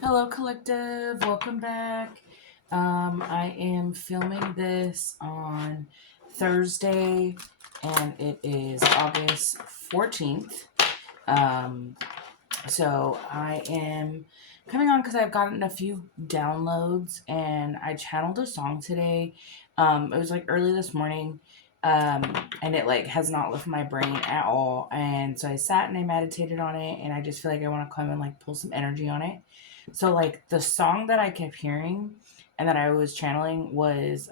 Hello, collective. Welcome back. I am filming this on Thursday, and it is August 14th. Um, so I am coming on because I've gotten a few downloads, and I channeled a song today. It was like early this morning. And it like has not left my brain at all. And so I sat and I meditated on it, and I just feel like I want to come and like pull some energy on it. So like the song that I kept hearing and that I was channeling was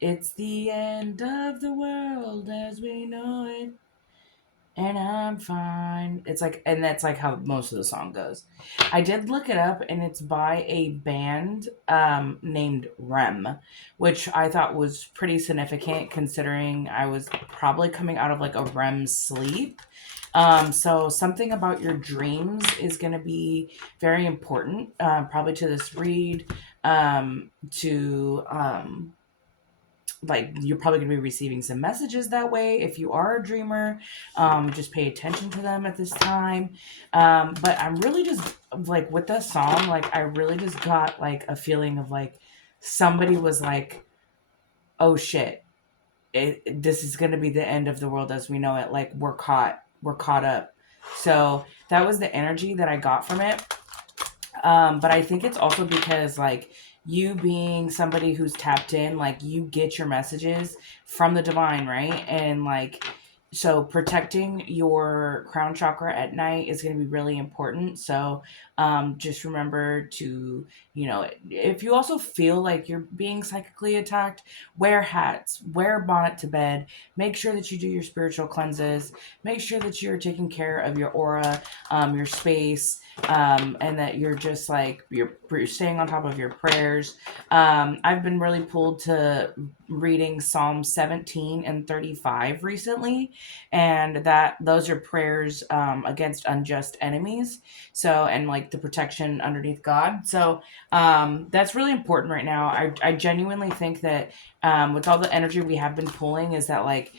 it's the end of the world as we know it, and I'm fine. It's like, and that's like how most of the song goes. I did look it up, and it's by a band named REM, which I thought was pretty significant considering I was probably coming out of like a REM sleep. So something about your dreams is going to be very important, probably to this read, to like you're probably going to be receiving some messages that way if you are a dreamer. Just pay attention to them at this time. But I'm really just like with this song, like I really just got like a feeling of like somebody was like, oh shit, this is going to be the end of the world as we know it. Like we're caught up. So that was the energy that I got from it. But I think it's also because like you being somebody who's tapped in, like you get your messages from the divine, right? And like so protecting your crown chakra at night is going to be really important. So just remember to, if you also feel like you're being psychically attacked, wear hats, wear a bonnet to bed, make sure that you do your spiritual cleanses, make sure that you're taking care of your aura, your space, and that you're just like you're staying on top of your prayers. I've been really pulled to reading Psalm 17 and 35 recently, and that those are prayers against unjust enemies. So and like the protection underneath God. So that's really important right now. I genuinely think that with all the energy we have been pulling, is that like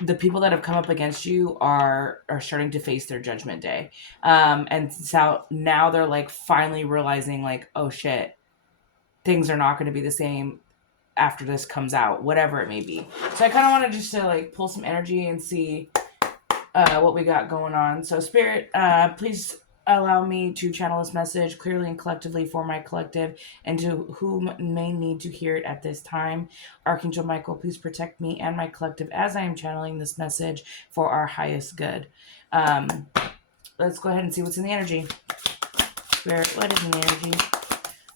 the people that have come up against you are starting to face their judgment day, and so now they're like finally realizing like, oh shit, things are not going to be the same after this comes out, whatever it may be. So I kind of wanted just to like pull some energy and see what we got going on. So spirit, please allow me to channel this message clearly and collectively for my collective and to whom may need to hear it at this time. Archangel Michael, please protect me and my collective as I am channeling this message for our highest good. Um, let's go ahead and see what's in the energy. Spirit, what is in the energy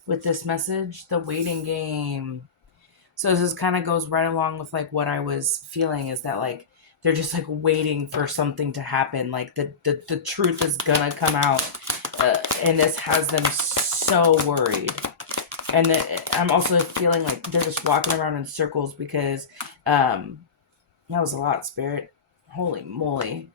with this message? The waiting game. So this is kind of goes right along with like what I was feeling, is that like they're just like waiting for something to happen. Like the truth is gonna come out, and this has them so worried. And I'm also feeling like they're just walking around in circles because that was a lot, spirit. Holy moly.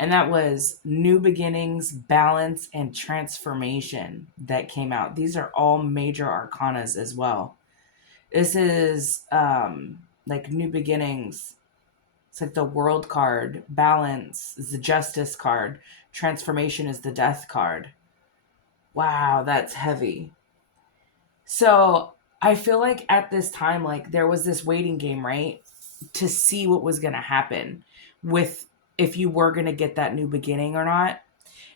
And that was new beginnings, balance, and transformation that came out. These are all major arcanas as well. This is like new beginnings. It's like the world card. Balance is the justice card. Transformation is the death card. Wow, that's heavy. So I feel like at this time, like there was this waiting game, right? To see what was going to happen with if you were going to get that new beginning or not.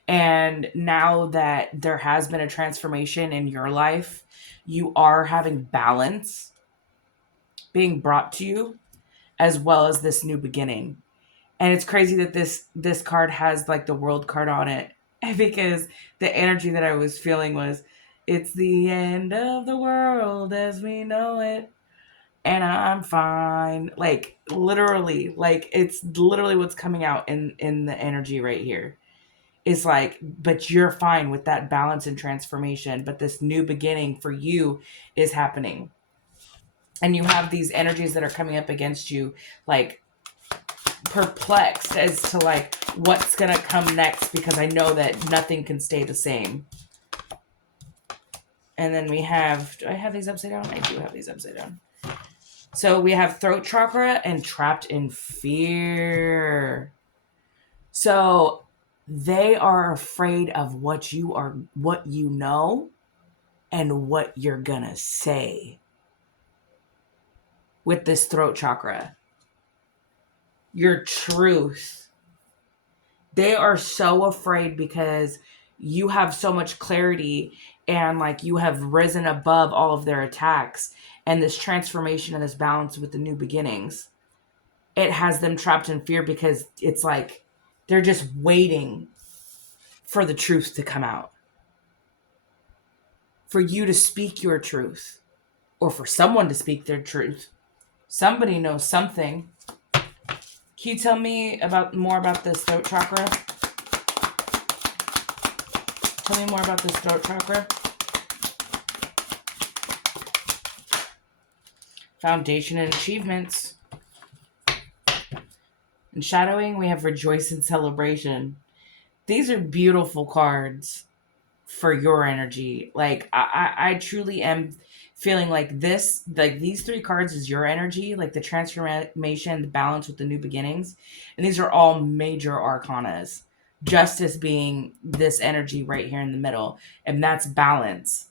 And now that there has been a transformation in your life, you are having balance being brought to you as well as this new beginning. And it's crazy that this card has like the world card on it because the energy that I was feeling was it's the end of the world as we know it, and I'm fine. Like it's literally what's coming out in the energy right here. It's like, but you're fine with that balance and transformation, but this new beginning for you is happening. And you have these energies that are coming up against you, like perplexed as to like what's gonna come next, because I know that nothing can stay the same. And then we have, do I have these upside down? I do have these upside down. So we have throat chakra and trapped in fear. So They are afraid of what you know, and what you're gonna say with this throat chakra. Your truth. They are so afraid because you have so much clarity, and like you have risen above all of their attacks, and this transformation and this balance with the new beginnings. It has them trapped in fear because it's like they're just waiting for the truth to come out. For you to speak your truth, or for someone to speak their truth. Somebody knows something. Can you tell me more about this throat chakra? Tell me more about this throat chakra. Foundation and achievements. In shadowing, we have rejoice and celebration. These are beautiful cards for your energy. Like I truly am feeling like this, like these 3 cards is your energy, like the transformation, the balance with the new beginnings. And these are all major arcanas. Justice being this energy right here in the middle, and that's balance.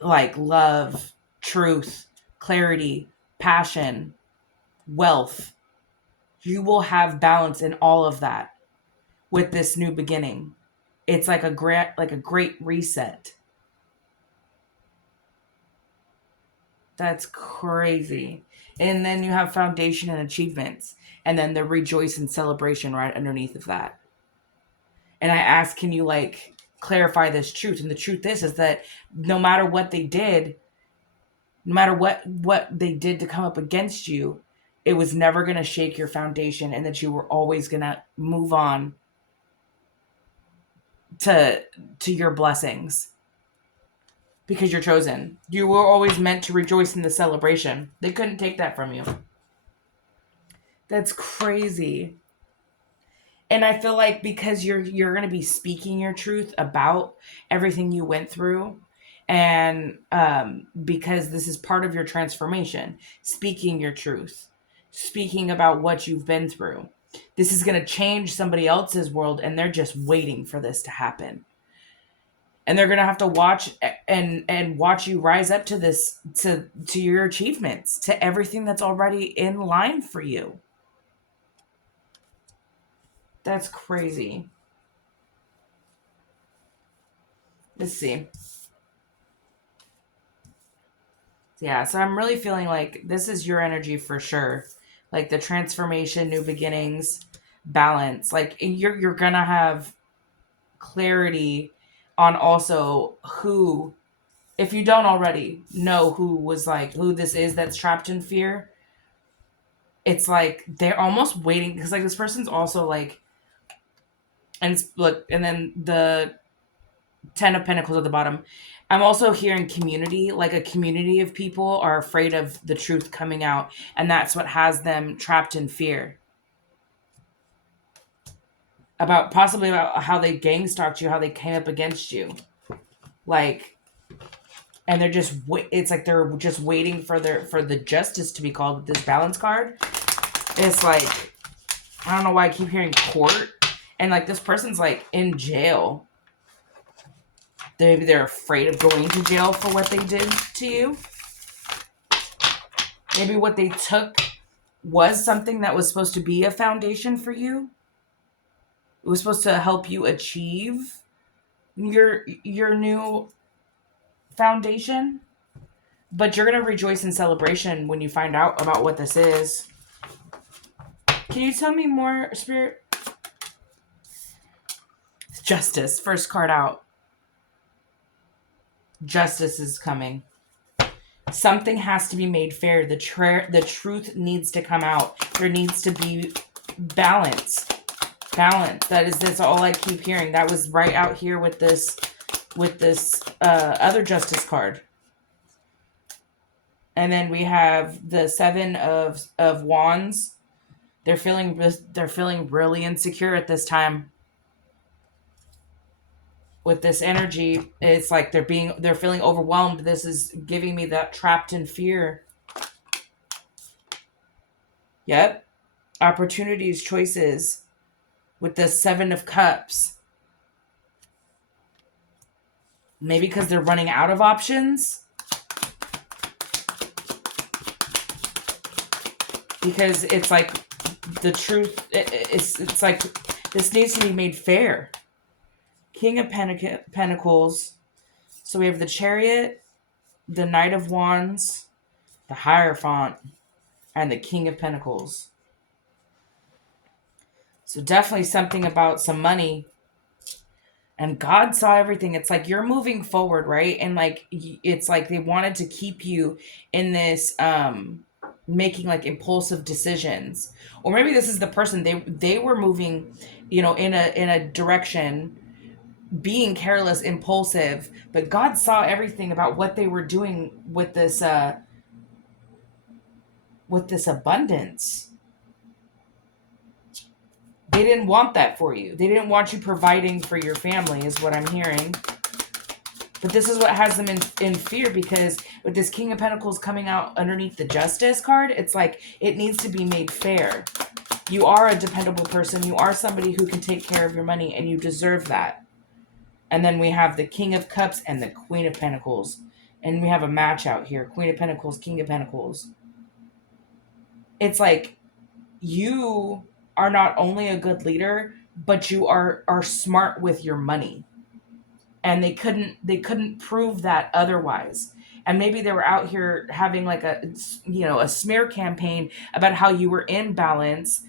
Like love, truth, clarity, passion, wealth. You will have balance in all of that with this new beginning. It's like a great reset. That's crazy. And then you have foundation and achievements, and then the rejoice and celebration right underneath of that. And I asked, can you like clarify this truth? And the truth is that no matter what they did, no matter what they did to come up against you, it was never going to shake your foundation, and that you were always going to move on to your blessings. Because you're chosen. You were always meant to rejoice in the celebration. They couldn't take that from you. That's crazy. And I feel like because you're going to be speaking your truth about everything you went through, and because this is part of your transformation, speaking your truth, speaking about what you've been through. This is going to change somebody else's world, and they're just waiting for this to happen. And they're gonna have to watch and watch you rise up to this, to your achievements, to everything that's already in line for you. That's crazy. Let's see. Yeah, so I'm really feeling like this is your energy for sure. Like the transformation, new beginnings, balance. Like you're gonna have clarity on also who, if you don't already know who this is that's trapped in fear. It's like they're almost waiting, because like this person's also like, and look, and then the 10 of Pentacles at the bottom. I'm also hearing community, like a community of people are afraid of the truth coming out, and that's what has them trapped in fear. Possibly about how they gang stalked you, how they came up against you. Like, and they're just, it's like they're just waiting for the justice to be called with this balance card. It's like, I don't know why I keep hearing court, and like this person's like in jail. Maybe they're afraid of going to jail for what they did to you. Maybe what they took was something that was supposed to be a foundation for you. It was supposed to help you achieve your new foundation. But you're going to rejoice in celebration when you find out about what this is. Can you tell me more, Spirit? Justice. First card out. Justice is coming. Something has to be made fair. The truth needs to come out. There needs to be balance. Balance. That's all I keep hearing. That was right out here with this other justice card. And then we have the 7 of Wands. They're feeling really insecure at this time. With this energy, it's like they're feeling overwhelmed. This is giving me that trapped in fear. Yep. Opportunities, choices. with the Seven of Cups. Maybe because they're running out of options. Because it's like the truth, it's like this needs to be made fair. King of Pentacles. So we have the Chariot, the Knight of Wands, the Hierophant, and the King of Pentacles. So definitely something about some money. And God saw everything. It's like you're moving forward, right? And like it's like they wanted to keep you in this making like impulsive decisions. Or maybe this is the person they were moving, in a direction, being careless, impulsive, but God saw everything about what they were doing with this abundance. They didn't want that for you. They didn't want you providing for your family, is what I'm hearing. But this is what has them in fear, because with this King of Pentacles coming out underneath the Justice card, it's like it needs to be made fair. You are a dependable person. You are somebody who can take care of your money, and you deserve that. And then we have the King of Cups and the Queen of Pentacles. And we have a match out here. Queen of Pentacles, King of Pentacles. It's like you are not only a good leader, but you are smart with your money. And they couldn't prove that otherwise. And maybe they were out here having like a smear campaign about how you were imbalance,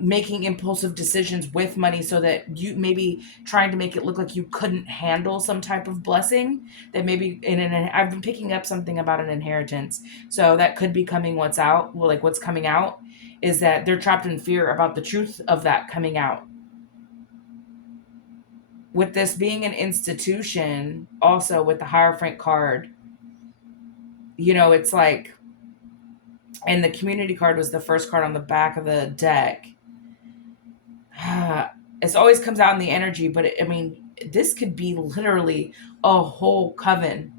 making impulsive decisions with money, so that you maybe trying to make it look like you couldn't handle some type of blessing that maybe I've been picking up something about an inheritance. So that could be coming what's coming out is that they're trapped in fear about the truth of that coming out. With this being an institution, also with the Hierophant card, it's like, and the community card was the first card on the back of the deck. It always comes out in the energy, but this could be literally a whole coven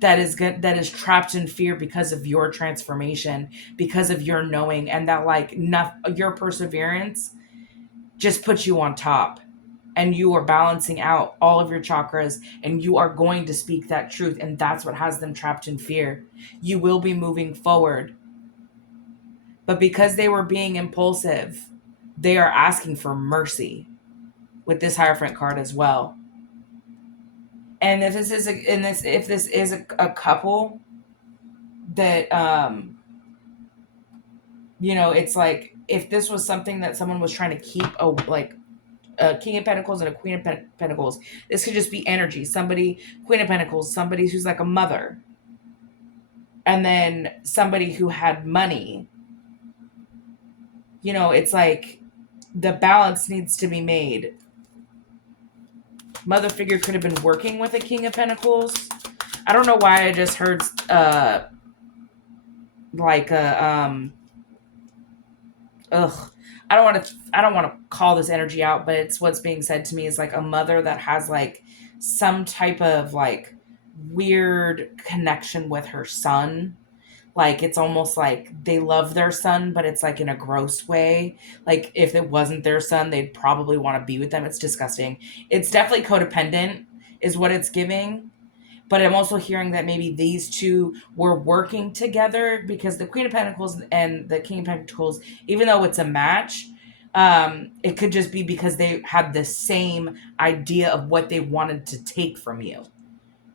that is trapped in fear because of your transformation, because of your knowing, and that your perseverance just puts you on top. And you are balancing out all of your chakras, and you are going to speak that truth. And that's what has them trapped in fear. You will be moving forward. But because they were being impulsive, they are asking for mercy with this Hierophant card as well. And if this is a couple that, it's like, if this was something that someone was trying to keep a King of Pentacles and a Queen of Pentacles. This could just be energy. Somebody, Queen of Pentacles, somebody who's like a mother. And then somebody who had money. It's like the balance needs to be made. Mother figure could have been working with a King of Pentacles. I don't know why I just heard I don't want to call this energy out, but it's what's being said to me is like a mother that has like some type of like weird connection with her son. Like it's almost like they love their son, but it's like in a gross way. Like if it wasn't their son, they'd probably want to be with them. It's disgusting. It's definitely codependent is what it's giving. But I'm also hearing that maybe these two were working together, because the Queen of Pentacles and the King of Pentacles, even though it's a match, it could just be because they had the same idea of what they wanted to take from you.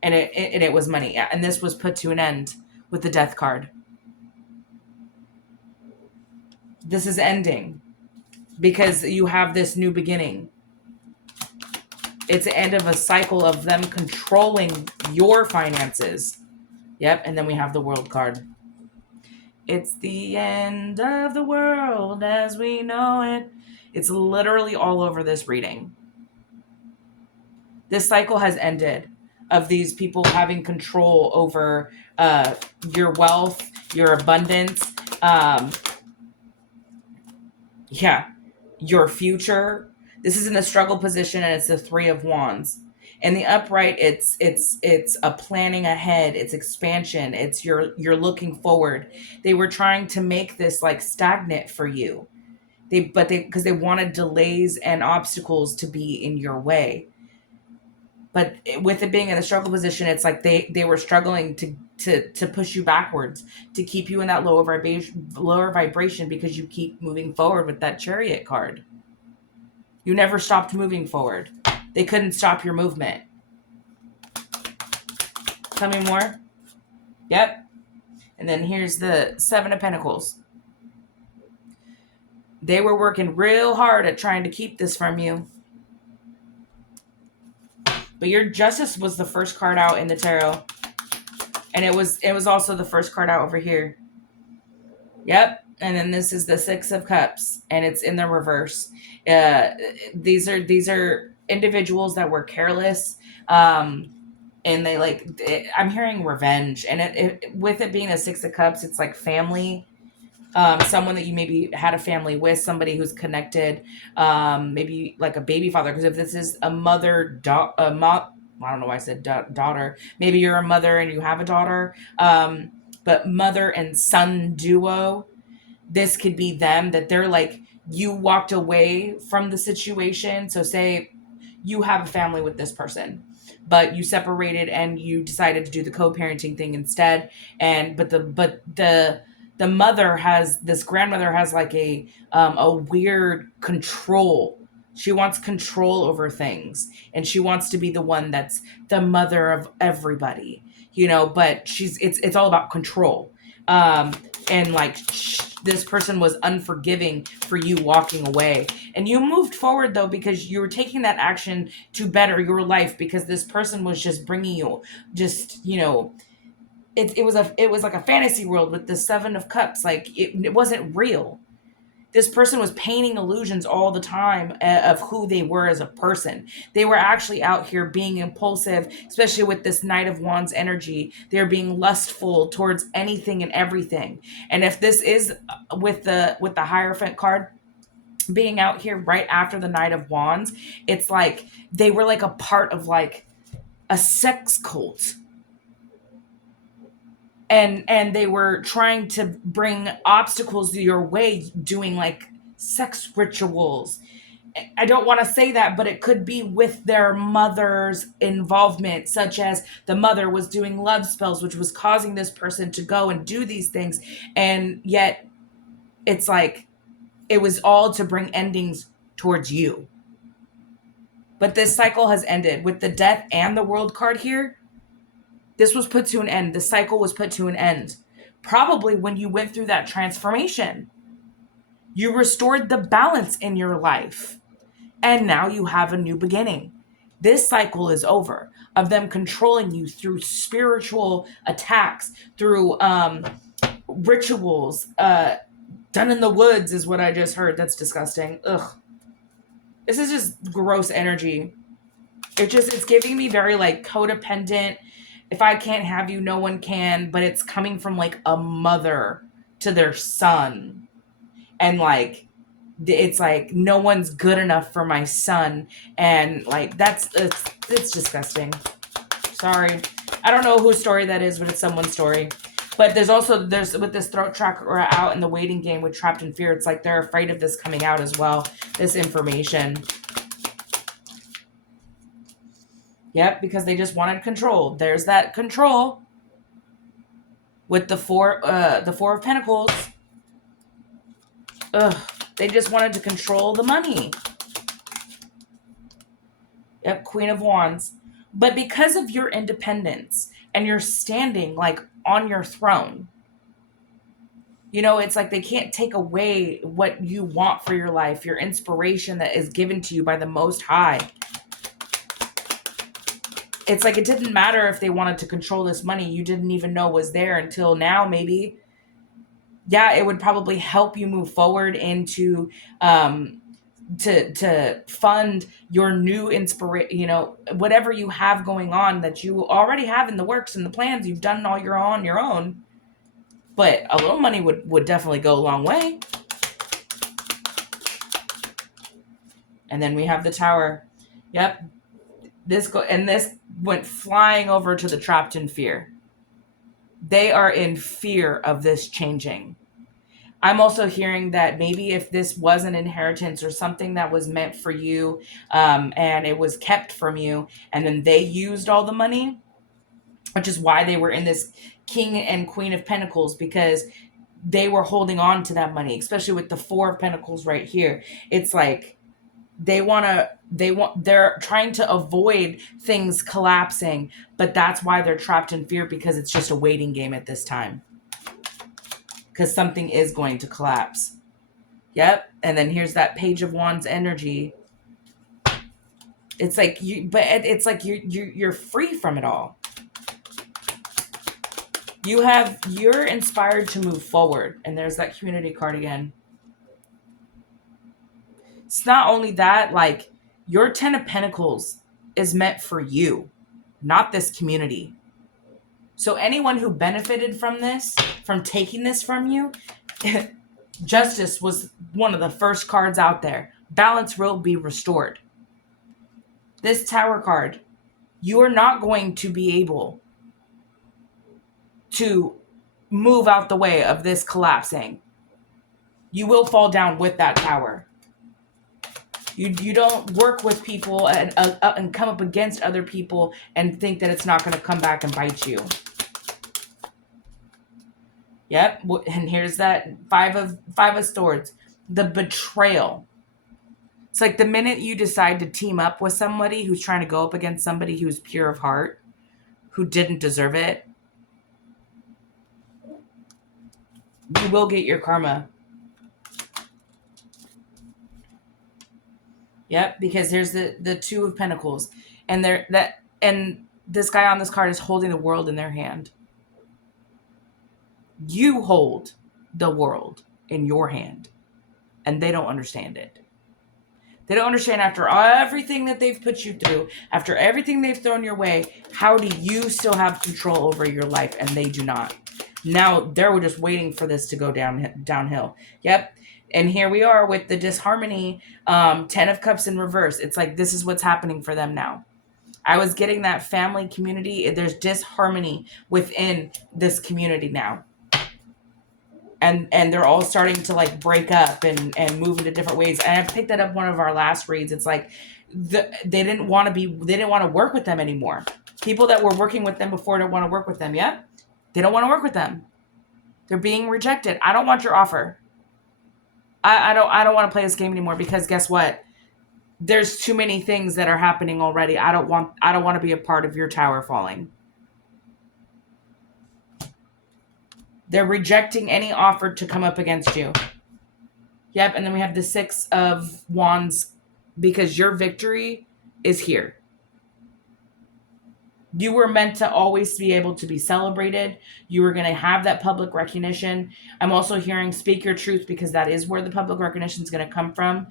And it was money. And this was put to an end with the Death card. This is ending because you have this new beginning. It's the end of a cycle of them controlling your finances. Yep, and then we have the World card. It's the end of the world as we know it. It's literally all over this reading. This cycle has ended of these people having control over your wealth, your abundance, your future. This is in the struggle position, and it's the Three of Wands. In the upright, it's a planning ahead, it's expansion, it's you're looking forward. They were trying to make this like stagnant for you. They because they wanted delays and obstacles to be in your way. But with it being in a struggle position, it's like they were struggling to push you backwards, to keep you in that lower vibration, because you keep moving forward with that Chariot card. You never stopped moving forward. They couldn't stop your movement. Tell me more. Yep. And then here's the Seven of Pentacles. They were working real hard at trying to keep this from you. But your Justice was the first card out in the tarot. And it was also the first card out over here. Yep. And then this is the Six of Cups, and it's in the reverse. These are individuals that were careless, and they I'm hearing revenge, and with it being a Six of Cups, it's like family. Someone that you maybe had a family with, somebody who's connected, maybe like a baby father. Because if this is a I don't know why I said daughter. Maybe you're a mother and you have a daughter, but mother and son duo. This could be them, that they're like, you walked away from the situation. So say you have a family with this person, but you separated and you decided to do the co-parenting thing instead. But the grandmother has like a weird control. She wants control over things, and she wants to be the one that's the mother of everybody, but it's all about control. And like this person was unforgiving for you walking away, and you moved forward though, because you were taking that action to better your life, because this person was just bringing you it was like a fantasy world with the Seven of Cups. Like it wasn't real. This person was painting illusions all the time of who they were as a person. They were actually out here being impulsive, especially with this Knight of Wands energy. They're being lustful towards anything and everything. And if this is with the Hierophant card being out here right after the Knight of Wands, it's like they were like a part of like a sex cult. And they were trying to bring obstacles to your way, doing like sex rituals. I don't want to say that, but it could be with their mother's involvement, such as the mother was doing love spells, which was causing this person to go and do these things. And yet it's like it was all to bring endings towards you. But this cycle has ended with the Death and the World card here. This was put to an end. The cycle was put to an end. Probably when you went through that transformation. You restored the balance in your life. And now you have a new beginning. This cycle is over of them controlling you through spiritual attacks, through rituals. Done in the woods is what I just heard. That's disgusting. Ugh. This is just gross energy. It's giving me very like codependent. If I can't have you, no one can. But it's coming from like a mother to their son. And like, it's like, no one's good enough for my son. And like, it's disgusting. Sorry. I don't know whose story that is, but it's someone's story. But there's with this throat chakra out in the waiting game with Trapped in Fear, it's like they're afraid of this coming out as well. This information. Yep, because they just wanted control. There's that control with the Four of Pentacles. Ugh, they just wanted to control the money. Yep, Queen of Wands. But because of your independence and you're standing like on your throne, it's like they can't take away what you want for your life, your inspiration that is given to you by the Most High. It's like it didn't matter if they wanted to control this money. You didn't even know was there until now, maybe. Yeah, it would probably help you move forward into to fund your new inspiration, whatever you have going on that you already have in the works and the plans. You've done all on your own. But a little money would definitely go a long way. And then we have the Tower. Yep. This went flying over to the Trapped in Fear. They are in fear of this changing. I'm also hearing that maybe if this was an inheritance or something that was meant for you, and it was kept from you, and then they used all the money, which is why they were in this King and Queen of Pentacles, because they were holding on to that money, especially with the Four of Pentacles right here. It's like they're trying to avoid things collapsing, but that's why they're trapped in fear, because it's just a waiting game at this time, because something is going to collapse. Yep. And then here's that Page of Wands energy. It's like it's like you're free from it all. You're inspired to move forward. And there's that community card again. It's not only that, like, your 10 of Pentacles is meant for you, not this community. So anyone who benefited from this, from taking this from you, Justice was one of the first cards out there. Balance will be restored. This Tower card, you are not going to be able to move out the way of this collapsing. You will fall down with that tower. You don't work with people and come up against other people and think that it's not going to come back and bite you. Yep, and here's that five of swords, the betrayal. It's like the minute you decide to team up with somebody who's trying to go up against somebody who's pure of heart, who didn't deserve it, you will get your karma. Yep, because there's the Two of Pentacles, and this guy on this card is holding the world in their hand. You hold the world in your hand, and they don't understand it. They don't understand, after everything that they've put you through, after everything they've thrown your way, how do you still have control over your life and they do not? Now they're just waiting for this to go downhill. Yep. And here we are with the disharmony, 10 of Cups in reverse. It's like this is what's happening for them now. I was getting that family community. There's disharmony within this community now. And they're all starting to like break up and move into different ways. And I picked that up one of our last reads. It's like they didn't want to work with them anymore. People that were working with them before don't want to work with them. Yeah, they don't want to work with them. They're being rejected. I don't want your offer. I don't want to play this game anymore, because guess what? There's too many things that are happening already. I don't want to be a part of your tower falling. They're rejecting any offer to come up against you. Yep, and then we have the Six of Wands, because your victory is here. You were meant to always be able to be celebrated. You were going to have that public recognition. I'm also hearing speak your truth, because that is where the public recognition is going to come from.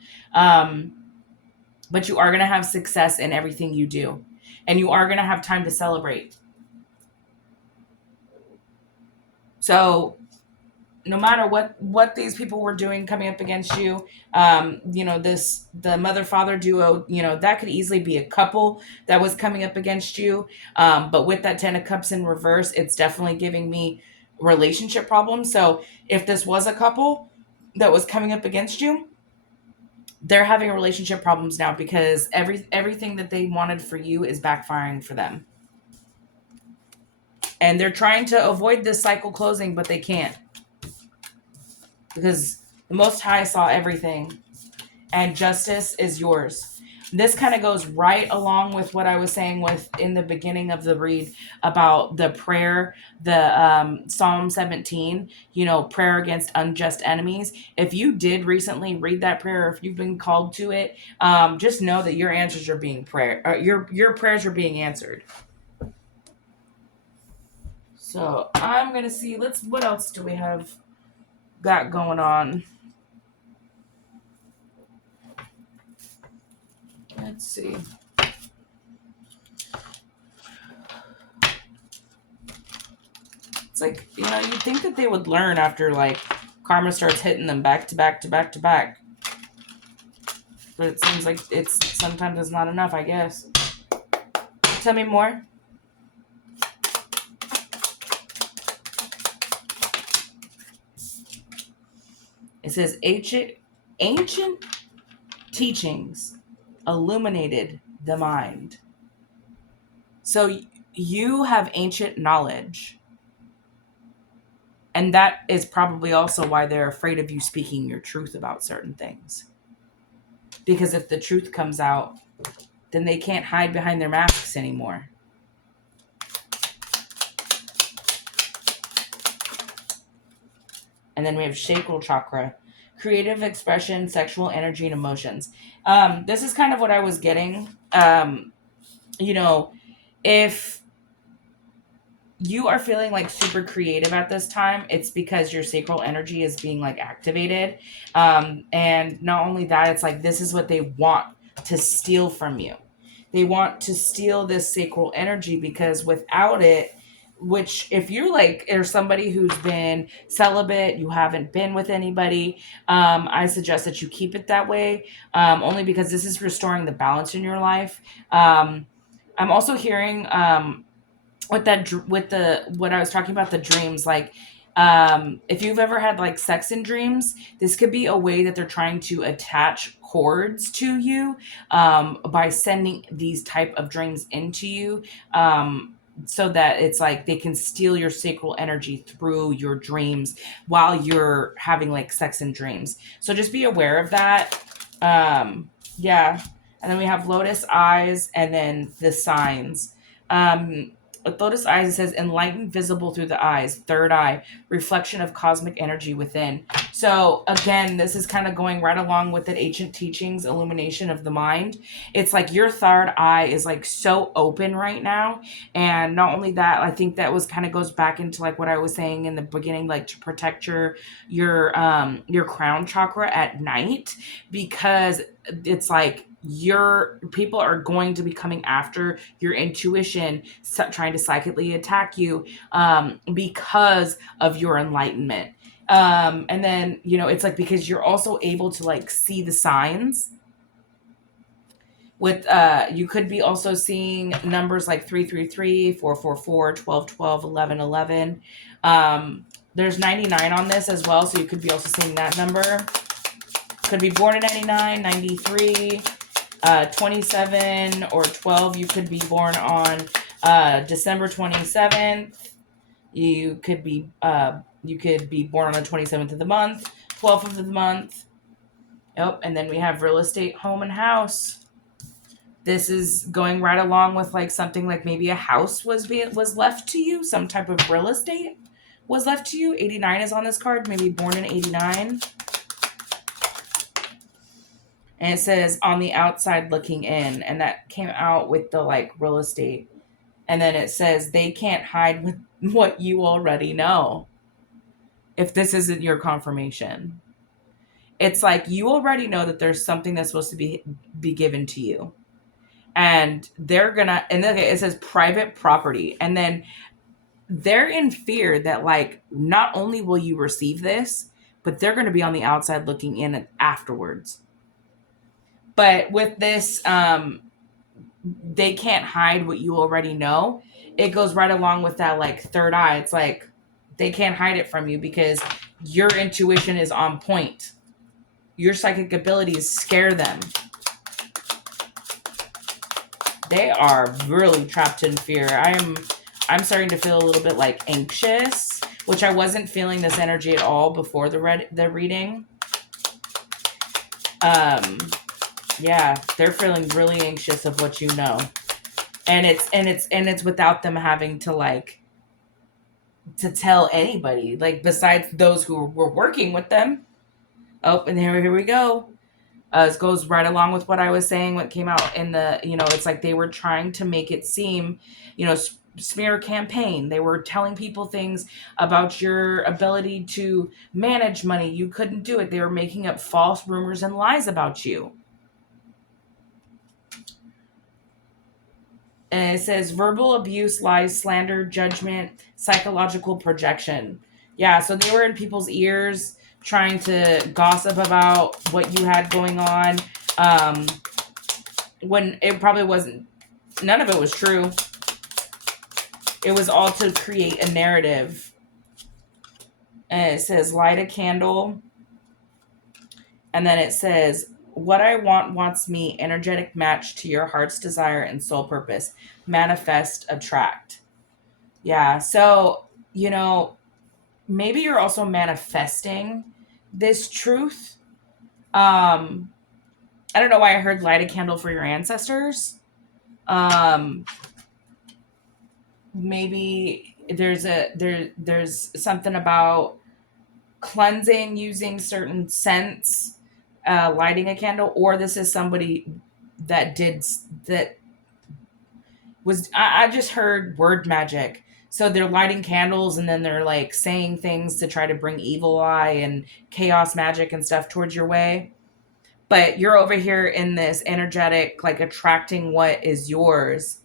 But you are going to have success in everything you do. And you are going to have time to celebrate. So no matter what these people were doing coming up against you, the mother-father duo, that could easily be a couple that was coming up against you. But with that 10 of Cups in reverse, it's definitely giving me relationship problems. So if this was a couple that was coming up against you, they're having relationship problems now, because everything that they wanted for you is backfiring for them. And they're trying to avoid this cycle closing, but they can't. Because the Most High saw everything. And justice is yours. This kind of goes right along with what I was saying in the beginning of the read about the prayer, the Psalm 17, prayer against unjust enemies. If you did recently read that prayer, or if you've been called to it, just know that your answers are being your prayers are being answered. So I'm going to see, what else do we have got going on? Let's see. It's like, you'd think that they would learn after, like, karma starts hitting them back to back to back to back. But it seems like sometimes it's not enough, I guess. Tell me more. It says ancient teachings illuminated the mind. So you have ancient knowledge. And that is probably also why they're afraid of you speaking your truth about certain things. Because if the truth comes out, then they can't hide behind their masks anymore. And then we have sacral chakra, creative expression, sexual energy, and emotions. This is kind of what I was getting. You know, if you are feeling like super creative at this time, it's because your sacral energy is being like activated. And not only that, it's like this is what they want to steal from you. They want to steal this sacral energy because without it, which if you're like or somebody who's been celibate, you haven't been with anybody, I suggest that you keep it that way, only because this is restoring the balance in your life. I'm also hearing with the what I was talking about, the dreams, like if you've ever had like sex in dreams, this could be a way that they're trying to attach cords to you, by sending these type of dreams into you, so that it's like they can steal your sacral energy through your dreams while you're having like sex in dreams. So just be aware of that. Yeah. And then we have lotus eyes and then the signs. With lotus eyes, it says enlightened, visible through the eyes, third eye, reflection of cosmic energy within. So again, this is kind of going right along with the ancient teachings, illumination of the mind. It's like your third eye is like so open right now. And not only that, I think that was kind of goes back into like what I was saying in the beginning, like to protect your crown chakra at night, because it's like your people are going to be coming after your intuition, trying to psychically attack you, because of your enlightenment. And then it's like because you're also able to like see the signs with you could be also seeing numbers like 333, 444, 1212, 1111. There's 99 on this as well, so you could be also seeing that number. Could be born in 99, 93, 27 or 12. You could be born on December 27th. You could be born on the 27th of the month, 12th of the month. Yep. And then we have real estate, home, and house. This is going right along with like something like maybe a house was left to you, some type of real estate was left to you. 89 is on this card, maybe born in 89. And it says on the outside looking in, and that came out with the like real estate. And then it says they can't hide with what you already know. If this isn't your confirmation, it's like you already know that there's something that's supposed to be given to you, and they're gonna. And then it says private property, and then they're in fear that like not only will you receive this, but they're going to be on the outside looking in afterwards. But with this, they can't hide what you already know. It goes right along with that like third eye. It's like they can't hide it from you because your intuition is on point. Your psychic abilities scare them. They are really trapped in fear. I'm starting to feel a little bit like anxious, which I wasn't feeling this energy at all before the reading. Yeah, they're feeling really anxious of what you know. And it's without them having to like to tell anybody, like besides those who were working with them. Oh, and here we go. This goes right along with what I was saying, what came out in the, it's like they were trying to make it seem, smear campaign. They were telling people things about your ability to manage money. You couldn't do it. They were making up false rumors and lies about you. And it says verbal abuse, lies, slander, judgment, psychological projection. Yeah, so they were in people's ears trying to gossip about what you had going on, when it probably wasn't, none of it was true. It was all to create a narrative. And it says light a candle. And then it says, what I want wants me, energetic match to your heart's desire and soul purpose. Manifest, attract. Yeah. So, you know, maybe you're also manifesting this truth. Um, I don't know why I heard light a candle for your ancestors. Um, maybe there's something about cleansing using certain scents, lighting a candle, or this is somebody that did that was I just heard word magic. So they're lighting candles and then they're like saying things to try to bring evil eye and chaos magic and stuff towards your way. But you're over here in this energetic, like attracting what is yours,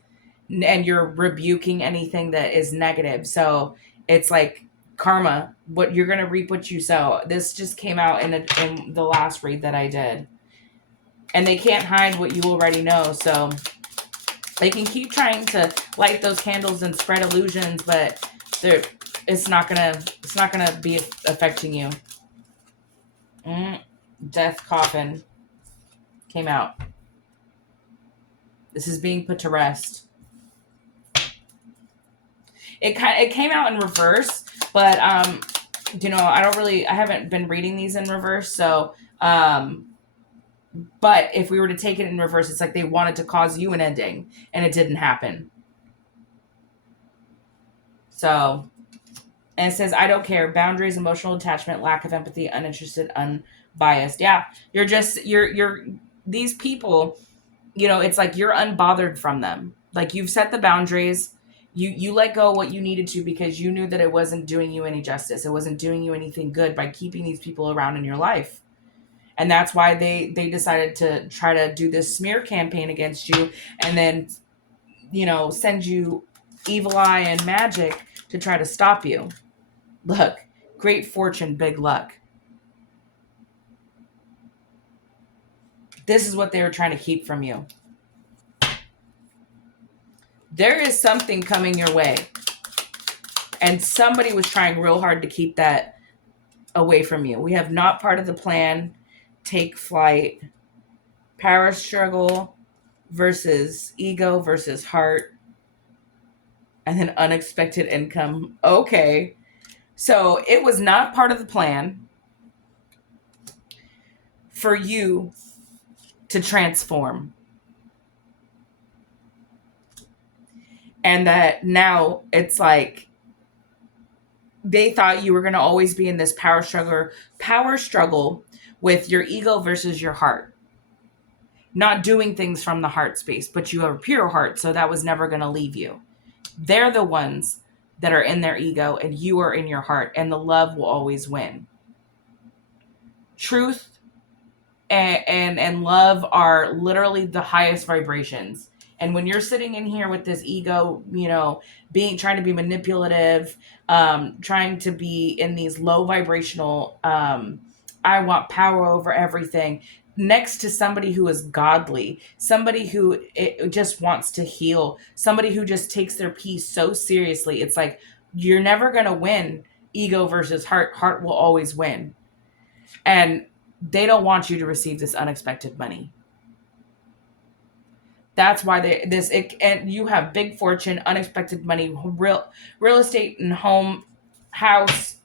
and you're rebuking anything that is negative. So it's like karma. What you're gonna reap what you sow. This just came out in the last read that I did, and they can't hide what you already know. So they can keep trying to light those candles and spread illusions, but they're it's not gonna be affecting you. Mm, Death coffin came out. This is being put to rest. It came out in reverse, but I haven't been reading these in reverse, so but if we were to take it in reverse, it's like they wanted to cause you an ending and it didn't happen. So, and it says, I don't care. Boundaries, emotional attachment, lack of empathy, uninterested, unbiased. Yeah, you're these people, it's like you're unbothered from them. Like you've set the boundaries. You let go what you needed to because you knew that it wasn't doing you any justice. It wasn't doing you anything good by keeping these people around in your life. And that's why they decided to try to do this smear campaign against you and then, send you evil eye and magic to try to stop you. Look, great fortune, big luck. This is what they were trying to keep from you. There is something coming your way. And somebody was trying real hard to keep that away from you. We have not part of the plan, take flight, power struggle versus ego versus heart, and then unexpected income. Okay. So it was not part of the plan for you to transform. And that now it's like they thought you were going to always be in this power struggle with your ego versus your heart. Not doing things from the heart space, but you have a pure heart, so that was never going to leave you. They're the ones that are in their ego and you are in your heart, and the love will always win. Truth and love are literally the highest vibrations. And when you're sitting in here with this ego, being trying to be manipulative, trying to be in these low vibrational, I want power over everything, next to somebody who is godly, somebody who it just wants to heal, somebody who just takes their peace so seriously, it's like you're never going to win. Ego versus heart. Heart will always win. And they don't want you to receive this unexpected money. That's why and you have big fortune, unexpected money, real estate and home, house.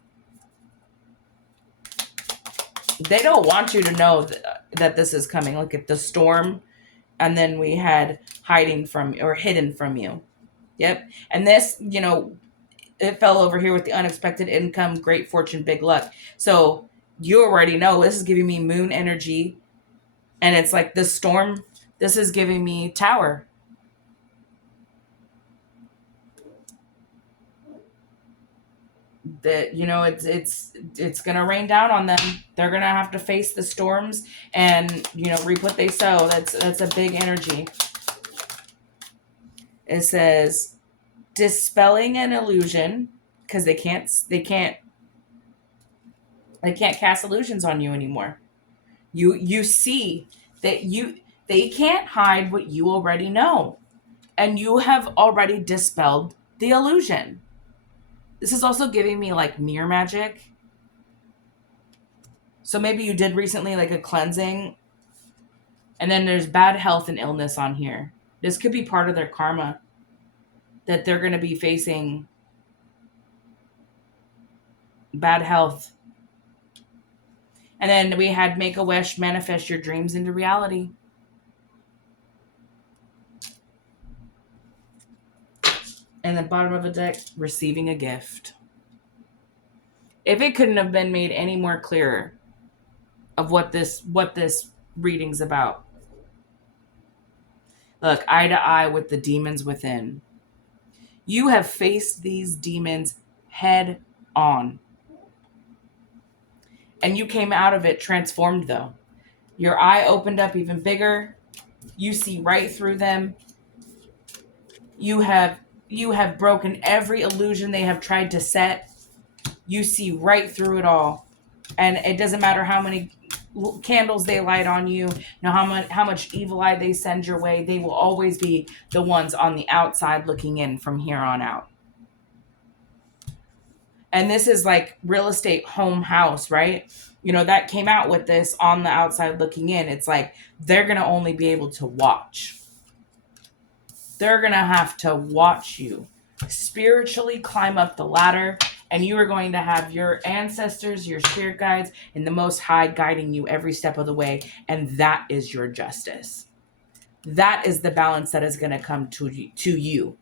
They don't want you to know that this is coming. Look at the storm, and then we had hiding from or hidden from you. Yep. And this, it fell over here with the unexpected income, great fortune, big luck. So you already know this is giving me moon energy. And it's like this storm, this is giving me tower. That it's gonna rain down on them. They're gonna have to face the storms and reap what they sow. That's a big energy. It says dispelling an illusion because they can't cast illusions on you anymore. You see that they can't hide what you already know, and you have already dispelled the illusion. This is also giving me like mirror magic. So maybe you did recently like a cleansing, and then there's bad health and illness on here. This could be part of their karma that they're going to be facing bad health. And then we had make a wish, manifest your dreams into reality. And the bottom of the deck, receiving a gift. If it couldn't have been made any more clearer of what this reading's about. Look, eye to eye with the demons within. You have faced these demons head on. And you came out of it transformed, though. Your eye opened up even bigger. You see right through them. You have broken every illusion they have tried to set. You see right through it all. And it doesn't matter how many candles they light on you, how much evil eye they send your way, they will always be the ones on the outside looking in from here on out. And this is like real estate, home, house, right? That came out with this on the outside looking in. It's like they're going to only be able to watch. They're going to have to watch you spiritually climb up the ladder, and you are going to have your ancestors, your spirit guides, and the Most High guiding you every step of the way, and that is your justice. That is the balance that is going to come to you.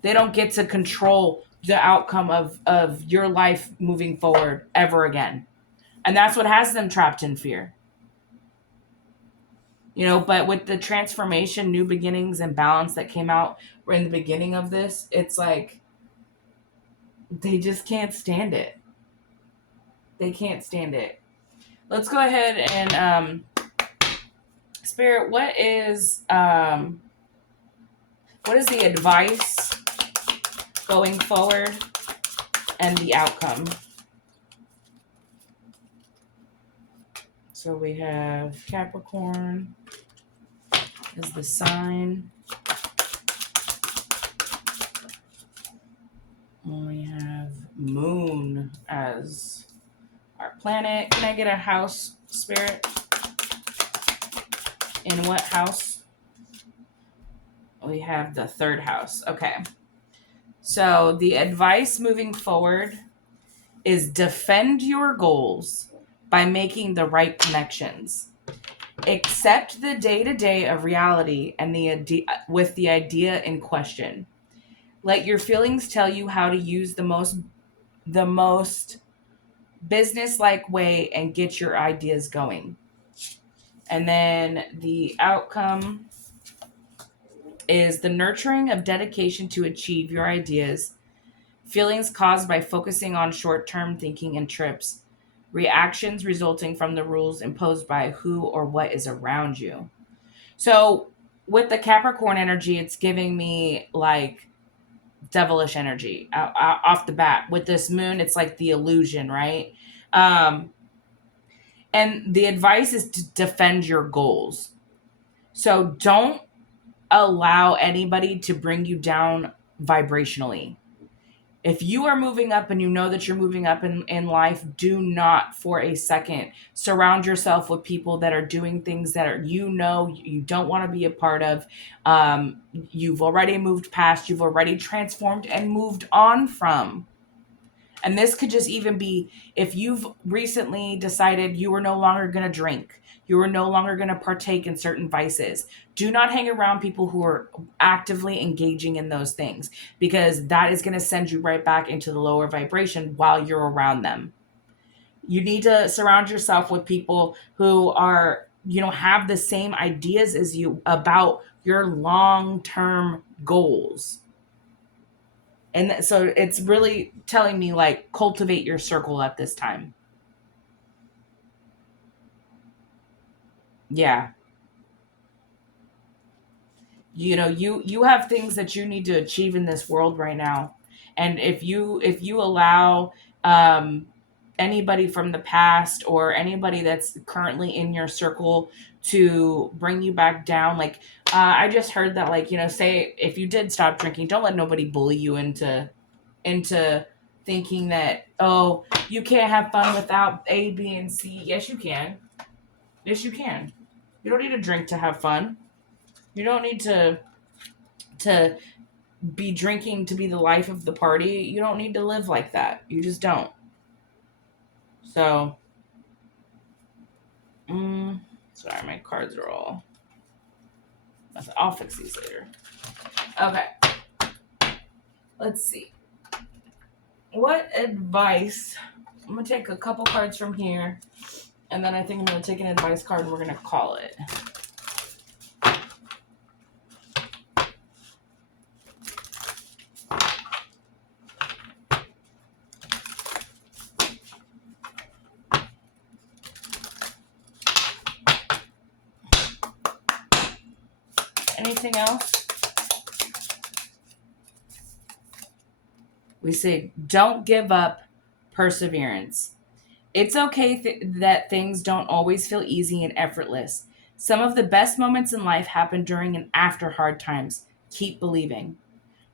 They don't get to control the outcome of your life moving forward ever again. And that's what has them trapped in fear. But with the transformation, new beginnings, and balance that came out in the beginning of this, it's like they just can't stand it. They can't stand it. Let's go ahead and Spirit, what is the advice going forward and the outcome? So we have Capricorn as the sign. And we have Moon as our planet. Can I get a house, Spirit? In what house? We have the third house. Okay. So the advice moving forward is defend your goals by making the right connections. Accept the day-to-day of reality and with the idea in question. Let your feelings tell you how to use the most business-like way and get your ideas going. And then the outcome is the nurturing of dedication to achieve your ideas. Feelings caused by focusing on short-term thinking and trips. Reactions resulting from the rules imposed by who or what is around you. So with the Capricorn energy, it's giving me like devilish energy off the bat. With this moon, it's like the illusion, right? And the advice is to defend your goals. So don't allow anybody to bring you down vibrationally. If you are moving up and you know that you're moving up in life, do not for a second surround yourself with people that are doing things that you don't want to be a part of. You've already moved past, you've already transformed and moved on from. And this could just even be if you've recently decided you were no longer going to drink, you are no longer going to partake in certain vices. Do not hang around people who are actively engaging in those things, because that is going to send you right back into the lower vibration while you're around them. You need to surround yourself with people who are, have the same ideas as you about your long-term goals. And so it's really telling me like cultivate your circle at this time. Yeah. You have things that you need to achieve in this world right now. And if you allow anybody from the past or anybody that's currently in your circle to bring you back down, like I just heard that, like, say if you did stop drinking, don't let nobody bully you into thinking that, oh, you can't have fun without A, B, and C. Yes, you can. Yes, you can. You don't need to drink to have fun. You don't need to be drinking to be the life of the party. You don't need to live like that. You just don't. So, sorry, my cards are all. I'll fix these later. Okay. Let's see. What advice? I'm going to take a couple cards from here, and then I think I'm going to take an advice card and we're going to call it. Anything else? We say, don't give up, perseverance. It's okay that things don't always feel easy and effortless. Some of the best moments in life happen during and after hard times. Keep believing.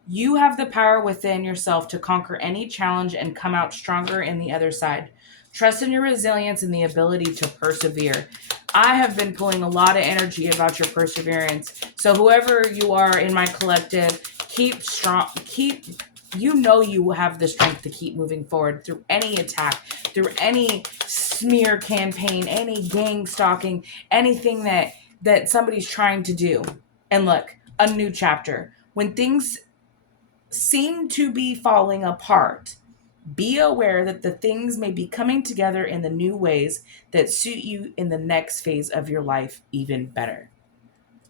You have the power within yourself to conquer any challenge and come out stronger in the other side. Trust in your resilience and the ability to persevere. I have been pulling a lot of energy about your perseverance. So whoever you are in my collective, keep strong, you have the strength to keep moving forward through any attack, through any smear campaign, any gang stalking, anything that somebody's trying to do. And look, a new chapter. When things seem to be falling apart, be aware that the things may be coming together in the new ways that suit you in the next phase of your life even better.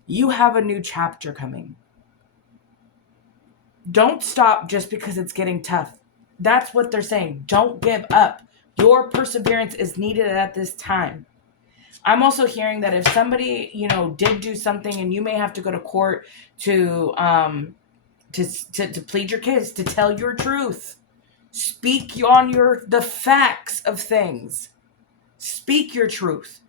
You have a new chapter coming. Don't stop just because it's getting tough. That's what they're saying. Don't give up. Your perseverance is needed at this time. I'm also hearing that if somebody, did do something and you may have to go to court to plead your case, to tell your truth. Speak on the facts of things. Speak your truth.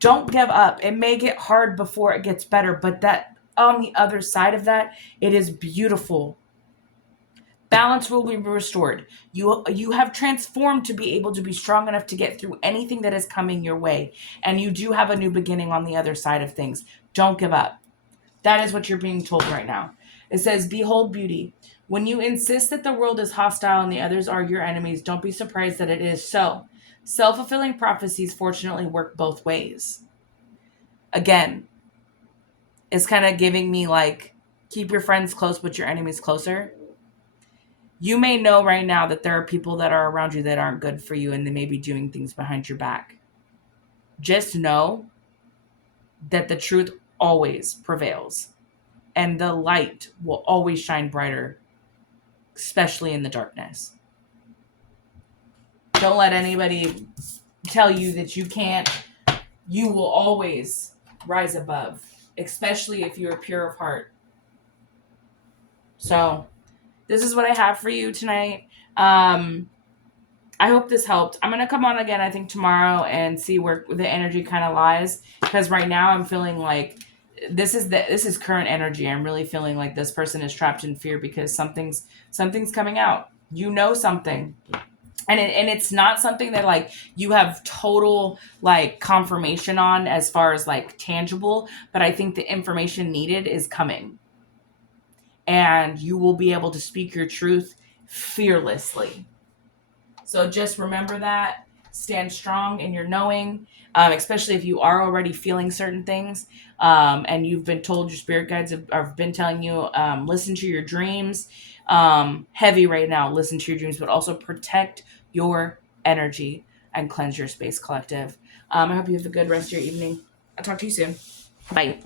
Don't give up. It may get hard before it gets better, but that on the other side of that, it is beautiful. Balance will be restored. You have transformed to be able to be strong enough to get through anything that is coming your way. And you do have a new beginning on the other side of things. Don't give up. That is what you're being told right now. It says, behold beauty. When you insist that the world is hostile and the others are your enemies, don't be surprised that it is so. Self-fulfilling prophecies fortunately work both ways. Again, it's kind of giving me like, keep your friends close, but your enemies closer. You may know right now that there are people that are around you that aren't good for you and they may be doing things behind your back. Just know that the truth always prevails and the light will always shine brighter, especially in the darkness. Don't let anybody tell you that you can't. You will always rise above, especially if you're pure of heart. So this is what I have for you tonight. I hope this helped. I'm going to come on again, I think, tomorrow and see where the energy kind of lies. Because right now I'm feeling like this is current energy. I'm really feeling like this person is trapped in fear because something's coming out. You know something. And it's not something that like you have total like confirmation on as far as like tangible. But I think the information needed is coming. And you will be able to speak your truth fearlessly. So just remember that. Stand strong in your knowing, especially if you are already feeling certain things and you've been told, your spirit guides have been telling you, listen to your dreams. Heavy right now, listen to your dreams, but also protect your energy and cleanse your space, collective. I hope you have a good rest of your evening. I'll talk to you soon. Bye.